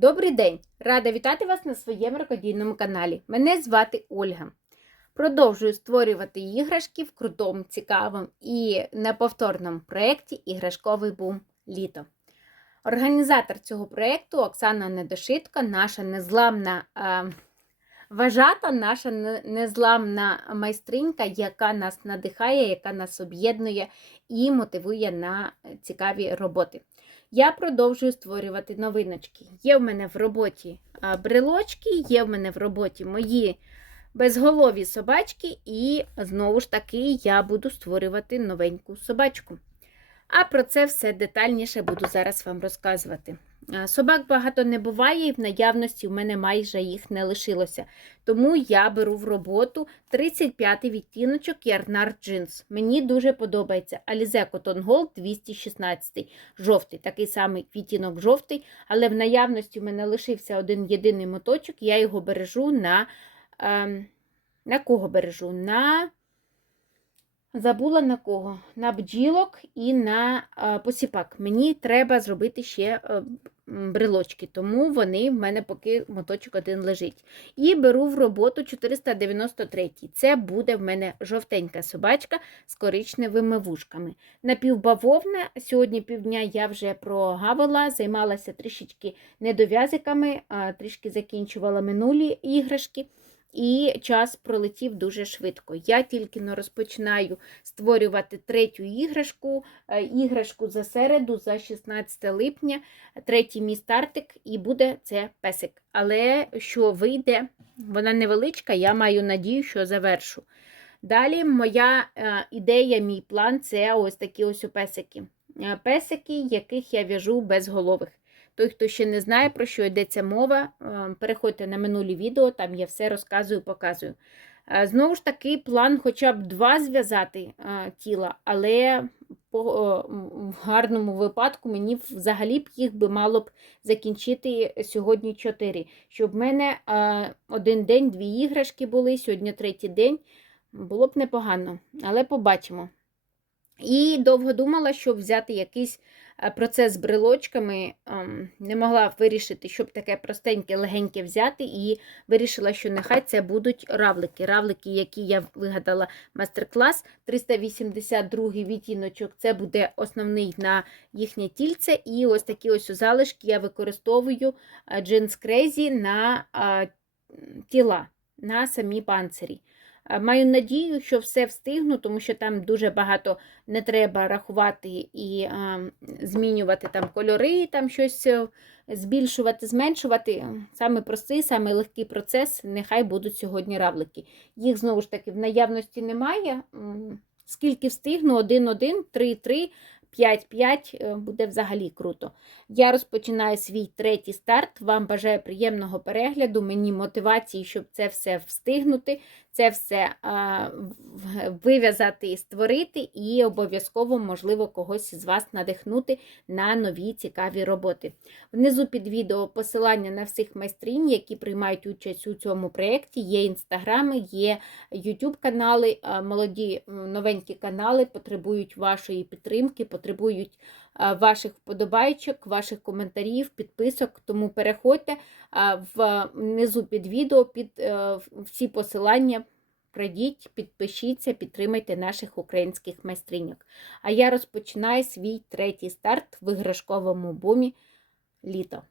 Добрий день! Рада вітати вас на своєму рукодійному каналі. Мене звати Ольга. Продовжую створювати іграшки в крутому, цікавому і неповторному проєкті Іграшковий бум літо. Організатор цього проєкту Оксана Недошитко, наша незламна е, вважата, наша незламна майстринька, яка нас надихає, яка нас об'єднує і мотивує на цікаві роботи. Я продовжую створювати новиночки. Є в мене в роботі брелочки, є в мене в роботі мої безголові собачки, і знову ж таки я буду створювати новеньку собачку. А про це все детальніше буду зараз вам розказувати. Собак багато не буває, і в наявності в мене майже їх не лишилося. Тому я беру в роботу 35-й відтіночок Ярнар Джинс. Мені дуже подобається. Alize Cotton Gold 216 жовтий, такий самий відтінок жовтий, але в наявності в мене лишився один єдиний моточок, я його бережу на. Е, на кого бережу? На. Забула на кого? На бджілок і на е, посіпак. Мені треба зробити ще е, брелочки, тому вони в мене поки моточок один лежить. І беру в роботу 493. Це буде в мене жовтенька собачка з коричневими вушками. Напівбавовна, сьогодні півдня я вже прогавила, займалася трішечки недов'язиками, трішки закінчувала минулі іграшки. І час пролетів дуже швидко. Я тільки не розпочинаю створювати третю іграшку, е, іграшку за середу, за 16 липня, третій мій стартик, і буде це песик. Але що вийде, вона невеличка, я маю надію, що завершу. Далі моя е, ідея, мій план це ось такі ось песики. Е, Песики, яких я в'яжу безголових. Той, хто ще не знає, про що йдеться мова, е, переходьте на минулі відео, там я все розказую, показую. Е, Знову ж таки, план хоча б два зв'язати е, тіла, але по, о, в гарному випадку мені взагалі б їх би мало б закінчити сьогодні чотири. Щоб в мене е, один день, дві іграшки були, сьогодні третій день. Було б непогано, але побачимо. І довго думала, щоб взяти якийсь е, процес з брелочками. ем, Не могла вирішити, щоб таке простеньке, легеньке взяти, і вирішила, що нехай це будуть равлики. Равлики, які я вигадала мастер-клас. 382 відтіночок це буде основний на їхнє тільце. І ось такі ось залишки я використовую е, Jeans Crazy на е, тіла, на самі панцирі. Е, Маю надію, що все встигну, тому що там дуже багато не треба рахувати і е, змінювати там кольори, там щось е, збільшувати, зменшувати. Саме простий, саме легкий процес. Нехай будуть сьогодні равлики. Їх знову ж таки в наявності немає. Скільки встигну, 1-1, 3-3. 5-5 буде взагалі круто. Я розпочинаю свій третій старт. Вам бажаю приємного перегляду, мені мотивації, щоб це все встигнути, це все а, вив'язати і створити, і обов'язково, можливо, когось з вас надихнути на нові цікаві роботи. Внизу під відео посилання на всіх майстринь, які приймають участь у цьому проєкті. Є інстаграми, є YouTube канали, молоді новенькі канали потребують вашої підтримки, потребують ваших вподобайчок, ваших коментарів, підписок. Тому переходьте внизу під відео, під е, всі посилання. Пройдіть, підпишіться, підтримайте наших українських майстриньок. А я розпочинаю свій третій старт в іграшковому бумі літо.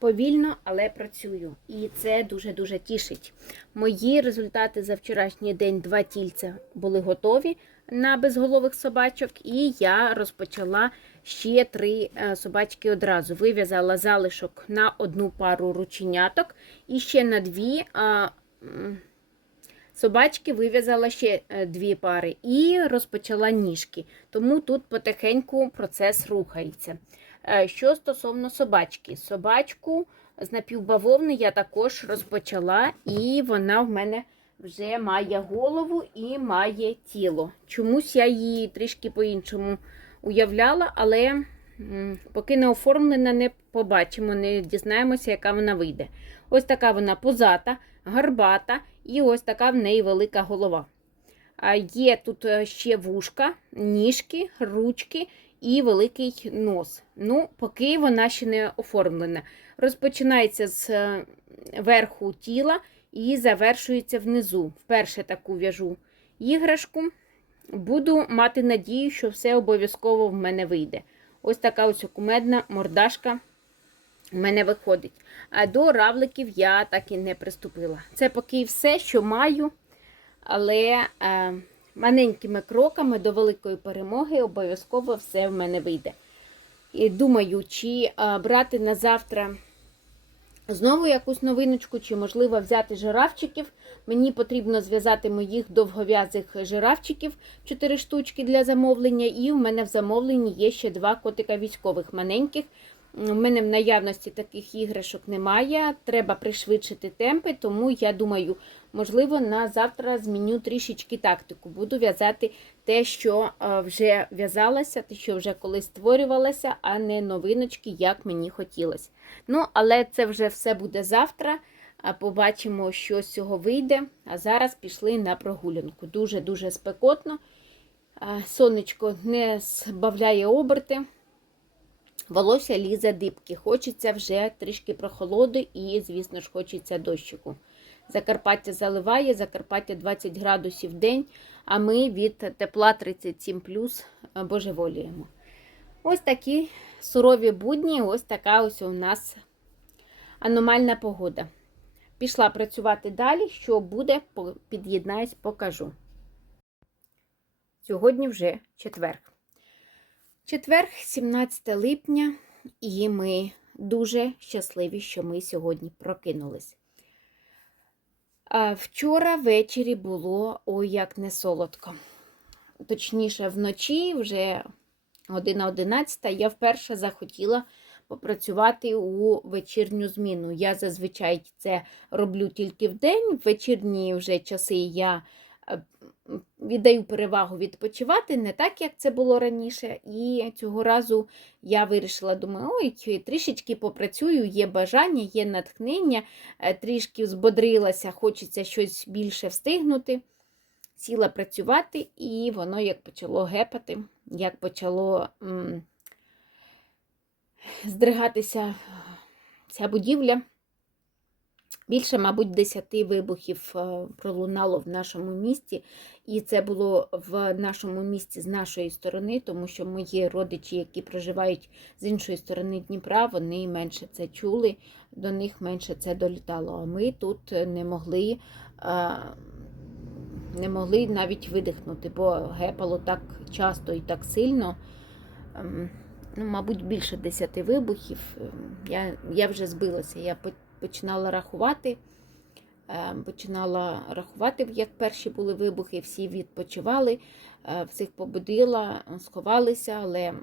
Повільно, але працюю. І це дуже-дуже тішить. Мої результати за вчорашній день два тільця були готові на безголових собачок, і я розпочала ще три е, собачки одразу. Вив'язала залишок на одну пару рученяток і ще на дві. а, Собачки вив'язала ще е, дві пари і розпочала ніжки. Тому тут потихеньку процес рухається. Е, Що стосовно собачки, собачку з напівбавовни я також розпочала, і вона в мене вже має голову і має тіло. Чомусь я її трішки по-іншому уявляла, але поки не оформлена, не побачимо, не дізнаємося, яка вона вийде. Ось така вона позата, гарбата, і ось така в неї велика голова. Є тут е, ще вушка, ніжки, ручки і великий нос. Ну, поки вона ще не оформлена. Розпочинається з е, верху тіла і завершується внизу. Вперше таку в'яжу іграшку. Буду мати надію, що все обов'язково в мене вийде. Ось така ось кумедна мордашка в мене виходить. А до равликів я так і не приступила. Це поки все, що маю, але е, маленькими кроками до великої перемоги обов'язково все в мене вийде. І думаю, чи брати на завтра знову якусь новиночку, чи, можливо, взяти жирафчиків. Мені потрібно зв'язати моїх довгов'язих жирафчиків 4 штучки для замовлення. І в мене в замовленні є ще два котика військових маленьких. У мене в наявності таких іграшок немає. Треба пришвидшити темпи, тому я думаю, можливо, на завтра зміню трішечки тактику. Буду в'язати те, що е, вже в'язалося, те, що вже колись створювалося, а не новиночки, як мені хотілося. Ну, але це вже все буде завтра. Побачимо, що з цього вийде. А зараз пішли на прогулянку. Дуже-дуже спекотно. Сонечко не збавляє оберти. Волосся лізе дибки. Хочеться вже трішки прохолоди і, звісно ж, хочеться дощику. Закарпаття заливає, Закарпаття 20 градусів в день, а ми від тепла 37 плюс божеволіємо. Ось такі сурові будні, ось така ось у нас аномальна погода. Пішла працювати далі. Що буде, під'єднаюсь, покажу. Сьогодні вже четверг. Четверг, 17 липня, і ми дуже щасливі, що ми сьогодні прокинулись. Вчора ввечері було ой як не солодко. Точніше, вночі, вже година 11, я вперше захотіла попрацювати у вечірню зміну. Я зазвичай це роблю тільки в день, в вечірні вже часи я е, віддаю перевагу відпочивати, не так, як це було раніше. І цього разу я вирішила, думаю, ой, трішечки попрацюю, є бажання, є натхнення, е, трішки збодрилася, хочеться щось більше встигнути. Сіла працювати, і воно як почало гепати, як почало м, здригатися ця будівля. Більше, мабуть, 10 вибухів е, пролунало в нашому місті, і це було в нашому місті з нашої сторони, тому що мої родичі, які проживають з іншої сторони Дніпра, вони менше це чули, до них менше це долітало. А ми тут не могли, е, не могли навіть видихнути, бо гепало так часто і так сильно. Ем, Ну, мабуть, більше 10 вибухів. Ем, Я, я вже збилася. Я починала рахувати. е, Починала рахувати, як перші були вибухи, всі відпочивали, е, всіх побудила, сховалися, але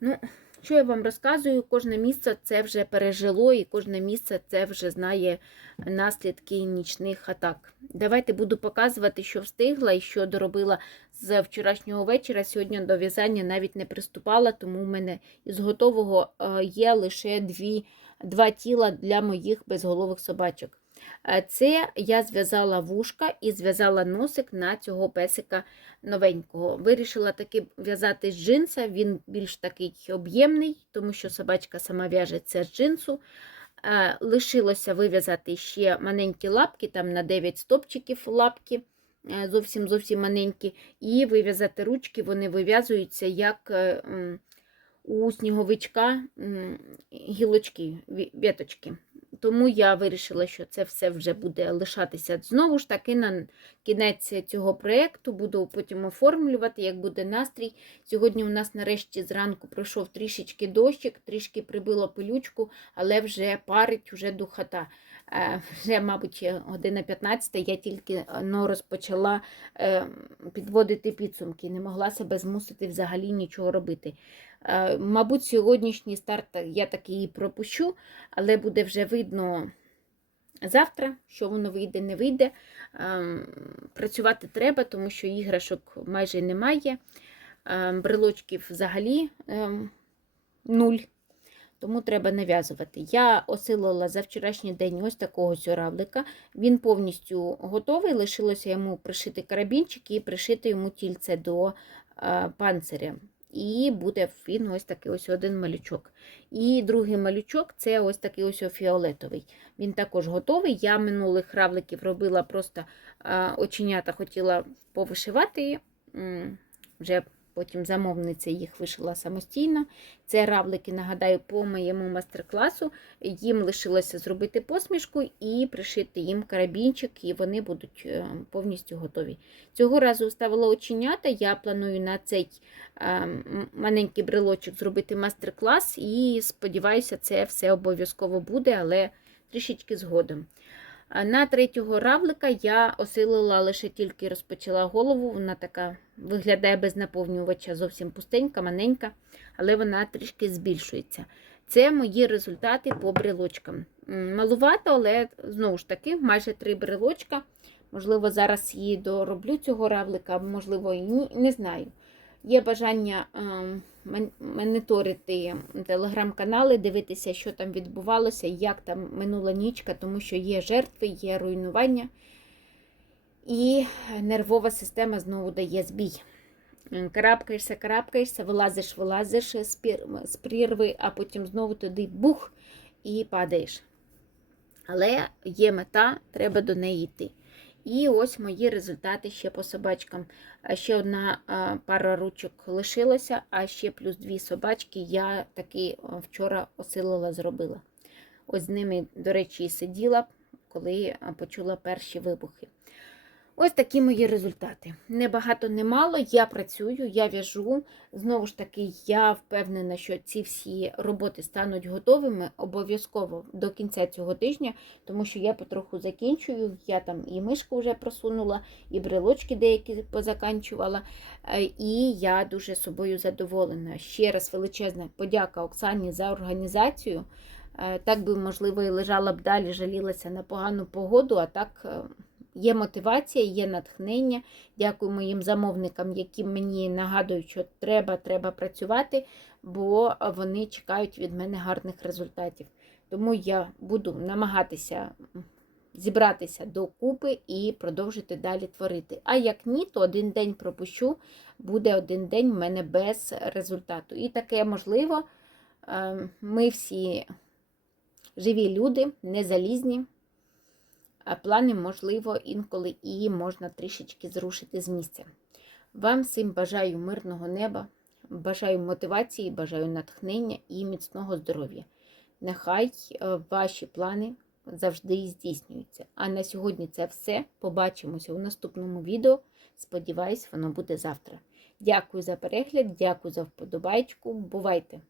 ну, що я вам розказую, кожне місце це вже пережило, і кожне місце це вже знає наслідки нічних атак. Давайте буду показувати, що встигла і що доробила з вчорашнього вечора. Сьогодні до в'язання навіть не приступала, тому в мене із готового е, є лише дві, два тіла для моїх безголових собачок. Е, Це я зв'язала вушка і зв'язала носик на цього песика новенького. Вирішила таки в'язати з джинса, він більш такий об'ємний, тому що собачка сама в'яжеться з джинсу. Е, Лишилося вив'язати ще маленькі лапки, там на 9 стопчиків лапки, е, зовсім зовсім маленькі, і вив'язати ручки, вони вив'язуються як у сніговичка гілочки, віточки. Тому я вирішила, що це все вже буде лишатися знову ж таки на кінець цього проєкту. Буду потім оформлювати, як буде настрій. Сьогодні у нас нарешті зранку пройшов трішечки дощик, трішки прибило пилючку, але вже парить, вже духота. Е, Вже, мабуть, година 15 я тільки ну, розпочала е, підводити підсумки, не могла себе змусити взагалі нічого робити. Е, Мабуть, сьогоднішній старт я таки і пропущу, але буде вже видно завтра, що воно вийде, не вийде. Ем, Працювати треба, тому що іграшок майже немає. Ем, Брелочків взагалі ем, нуль. Тому треба нав'язувати. Я осилила за вчорашній день ось такого сюравлика. Він повністю готовий. Лишилося йому пришити карабінчик і пришити йому тільце до е, панциря. І буде він ось такий ось один малючок. І другий малючок це ось такий ось фіолетовий. Він також готовий. Я минулих равликів робила просто оченята, хотіла повишивати. Вже потім замовниця їх вишила самостійно. Це равлики, нагадаю, по моєму майстер-класу. Їм лишилося зробити посмішку і пришити їм карабінчик, і вони будуть е, повністю готові. Цього разу ставила оченята. Я планую на цей е, маленький брелочок зробити майстер-клас, і сподіваюся, це все обов'язково буде, але трішечки згодом. На третього равлика я осилила лише тільки розпочала голову. Вона така виглядає без наповнювача, зовсім пустенька, маленька, але вона трішки збільшується. Це мої результати по брелочкам. Малувато, але знову ж таки, майже три брелочка. Можливо, зараз її дороблю цього равлика, можливо, і ні, не знаю. Є бажання ем, моніторити телеграм-канали, дивитися, що там відбувалося, як там минула нічка, тому що є жертви, є руйнування, і нервова система знову дає збій. М, Карабкаєшся, карабкаєшся, вилазиш, вилазиш з прірви, а потім знову туди бух і падаєш. Але є мета, треба до неї йти. І ось мої результати ще по собачкам. Ще одна пара ручок лишилася, а ще плюс дві собачки я таки вчора осилила зробила. Ось з ними, до речі, сиділа, коли почула перші вибухи. Ось такі мої результати. Небагато, не мало. Я працюю, я в'яжу. Знову ж таки, я впевнена, що ці всі роботи стануть готовими обов'язково до кінця цього тижня, тому що я потроху закінчую. Я там і мишку вже просунула, і брелочки деякі позаканчувала. Е, І я дуже собою задоволена. Ще раз величезна подяка Оксані за організацію. Е, Так би, можливо, і лежала б далі, жалілася на погану погоду, а так. Є мотивація, є натхнення. Дякую моїм замовникам, які мені нагадують, що треба, треба працювати, бо вони чекають від мене гарних результатів. Тому я буду намагатися зібратися до купи і продовжити далі творити. А як ні, то один день пропущу, буде один день в мене без результату. І таке можливо. Е, Ми всі живі люди, не залізні. А плани, можливо, інколи і можна трішечки зрушити з місця. Вам всім бажаю мирного неба, бажаю мотивації, бажаю натхнення і міцного здоров'я. Нехай е, ваші плани завжди здійснюються. А на сьогодні це все. Побачимося у наступному відео. Сподіваюсь, воно буде завтра. Дякую за перегляд, дякую за вподобайку. Бувайте!